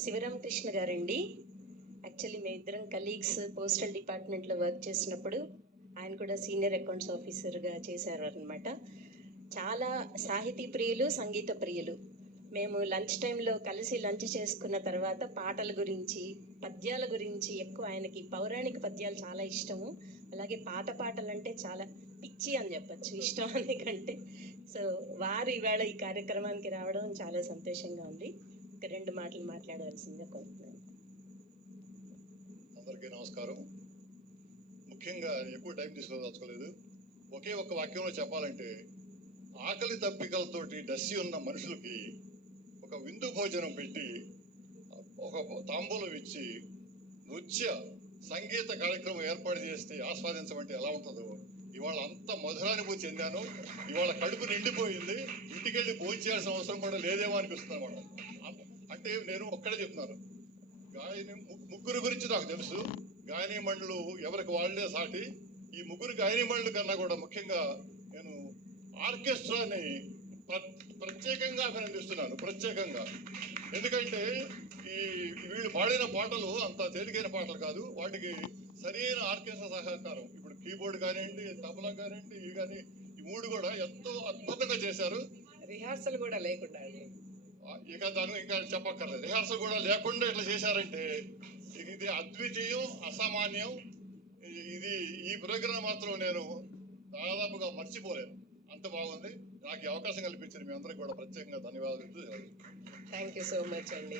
శివరామకృష్ణ గారండి. యాక్చువల్లీ మేమిద్దరం colleagues postal డిపార్ట్మెంట్లో వర్క్ చేసినప్పుడు ఆయన కూడా సీనియర్ అకౌంట్స్ ఆఫీసర్గా చేశారు అనమాట. చాలా సాహితీ ప్రియులు, సంగీత ప్రియులు. మేము లంచ్ టైంలో కలిసి లంచ్ చేసుకున్న తర్వాత పాటల గురించి, పద్యాల గురించి ఎక్కువ ఆయనకి పౌరాణిక పద్యాలు చాలా ఇష్టము. అలాగే పాత పాటలంటే చాలా పిచ్చి అని చెప్పచ్చు, ఇష్టం అనే కంటే. సో వారు ఈవేళ ఈ కార్యక్రమానికి రావడం చాలా సంతోషంగా ఉంది. ఒక రెండు మాటలు మాట్లాడవలసిందిగా కోరుతున్నాను. అందరికీ నమస్కారం. ముఖ్యంగా ఎక్కువ టైం తీసుకోదలుచుకోలేదు. ఒకే ఒక్క వాక్యంలో చెప్పాలంటే, ఆకలి తప్పికలతోటి డస్సి ఉన్న మనుషులకి ఒక విందు భోజనం పెట్టి ఒక తాంబూలం ఇచ్చి నృత్య సంగీత కార్యక్రమం ఏర్పాటు చేస్తే ఆస్వాదించమంటే ఎలా ఉంటుందో ఇవాళ అంత మధురానుభూతి చెందాను. ఇవాళ కడుపు నిండిపోయింది. ఇంటికెళ్ళి భోజనం చేయాల్సిన అవసరం కూడా లేదేమో అనిపిస్తుంది అన్నమాట. అంటే నేను ఒక్కడే చెప్తున్నాను, గాయని ముగ్గురు గురించి నాకు తెలుసు. గాయని మండలు ఎవరికి వాళ్ళే సాటి. ఈ ముగ్గురు గాయని మండలి కన్నా కూడా ముఖ్యంగా నేను ఆర్కెస్ట్రాని ప్రత్యేకంగా అభినందిస్తున్నాను. ప్రత్యేకంగా ఎందుకంటే ఈ వీళ్ళు పాడిన పాటలు అంత తేలికైన పాటలు కాదు. వాటికి సరైన ఆర్కెస్ట్రా సహకారం, ఇప్పుడు కీబోర్డ్ కానివ్వండి, తబలా కానివ్వండి, ఇవి కానీ ఈ మూడు కూడా ఎంతో అద్భుతంగా చేశారు. రిహార్సల్ కూడా లేకుండా ఇక దాని ఇంకా చెప్పక్కర్లేదు. రిహార్సల్ కూడా లేకుండా ఇట్లా చేశారంటే ఇది అద్వితీయం, అసామాన్యం. ఇది ఈ ప్రోగ్రాం మాత్రం నేను దాదాపుగా మర్చిపోలేను. అంత బాగుంది. నాకు ఈ అవకాశం కల్పించిన మీ అందరికీ కూడా ప్రత్యేకంగా ధన్యవాదాలు. థ్యాంక్ యూ సో మచ్ అండి.